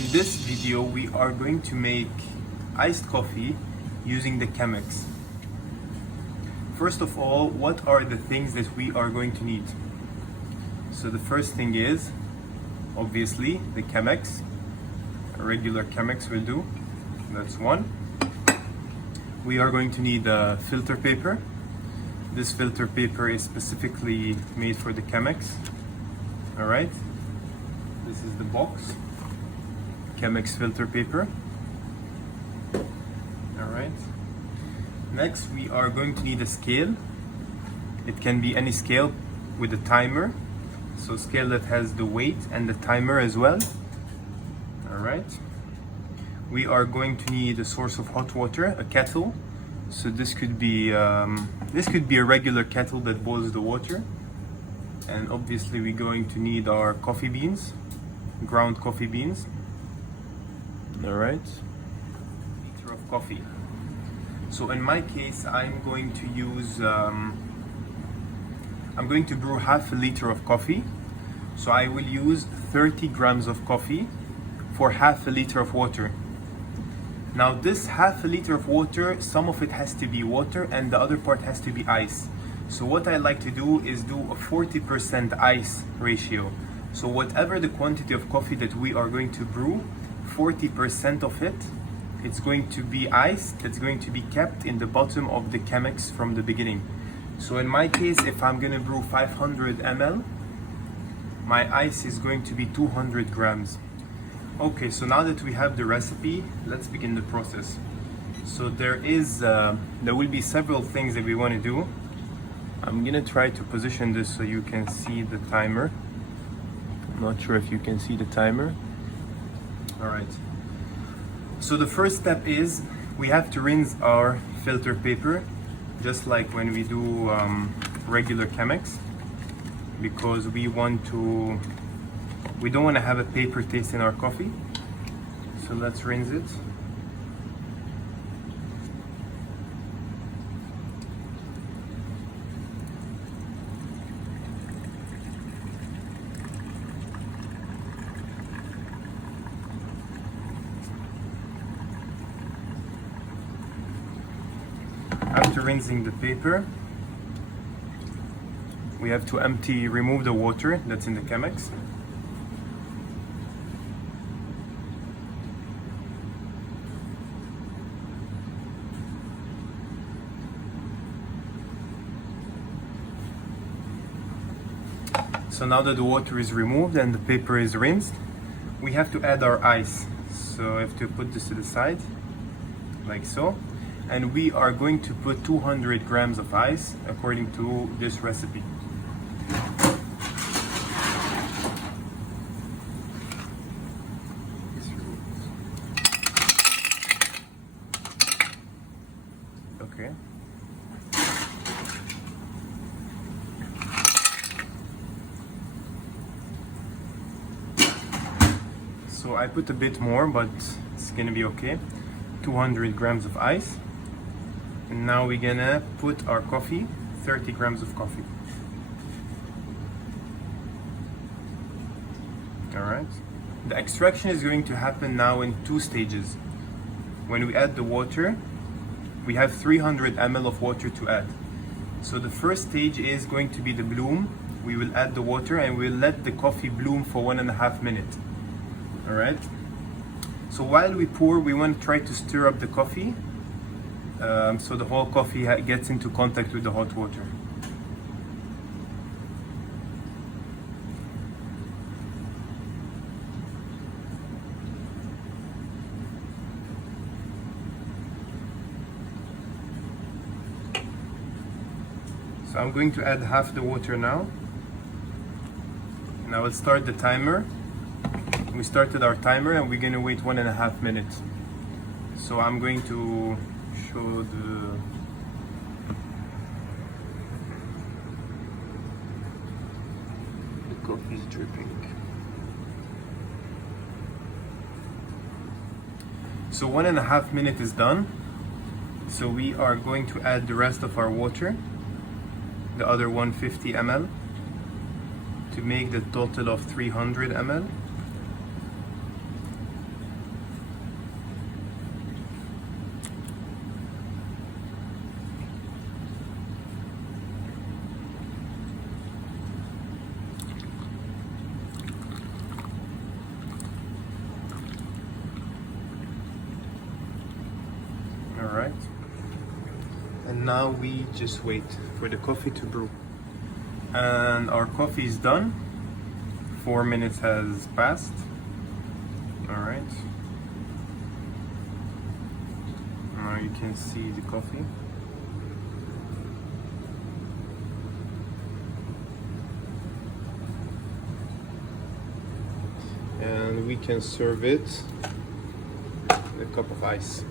In this video, we are going to make iced coffee using the chemex. First of all, what are the things that we are going to need? So the first thing is, obviously, the chemex. A regular chemex will do. That's one. We are going to need filter paper. This filter paper is specifically made for the chemex. Alright, this is the box. Chemex filter paper. Alright. Next, we are going to need a scale. It can be any scale with a timer. So scale that has the weight and the timer as well. Alright. We are going to need a source of hot water, a kettle. So this could be a regular kettle that boils the water. And obviously we're going to need our coffee beans, ground coffee beans. Alright. Liter of coffee. So in my case, I'm going to use, I'm going to brew half a liter of coffee. So I will use 30 grams of coffee for half a liter of water. Now this half a liter of water, some of it has to be water and the other part has to be ice. So what I like to do is do a 40% ice ratio. So whatever the quantity of coffee that we are going to brew, 40% of it, it's going to be ice that's going to be kept in the bottom of the chemex from the beginning. So in my case, if I'm going to brew 500 ml, my ice is going to be 200 grams. Okay, so now that we have the recipe, let's begin the process. So there will be several things that we want to do. I'm gonna try to position this so you can see the timer. I'm not sure if you can see the timer. Alright. So the first step is we have to rinse our filter paper just like when we do regular chemex, because we don't want to have a paper taste in our coffee. So let's rinse it. After rinsing the paper, we have to remove the water that's in the chemex. So now that the water is removed and the paper is rinsed, we have to add our ice. So I have to put this to the side, like so. And we are going to put 200 grams of ice according to this recipe. Okay. So I put a bit more, but it's gonna be okay. 200 grams of ice. And now we're gonna put our coffee, 30 grams of coffee. Alright. The extraction is going to happen now in two stages. When we add the water, we have 300 ml of water to add. So the first stage is going to be the bloom. We will add the water and we'll let the coffee bloom for 1.5 minutes. Alright. So while we pour, we want to try to stir up the coffee. So the whole coffee gets into contact with the hot water. So I'm going to add half the water now. And I will start the timer. We started our timer and we're going to wait 1.5 minutes. So I'm going to show the coffee is dripping. So 1.5 minutes is done. So we are going to add the rest of our water, the other 150 ml, to make the total of 300 ml. Alright. And now we just wait for the coffee to brew. And our coffee is done. 4 minutes has passed. Alright. Now you can see the coffee. And we can serve it with a cup of ice.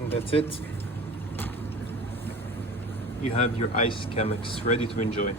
And that's it. You have your iced chemex ready to enjoy.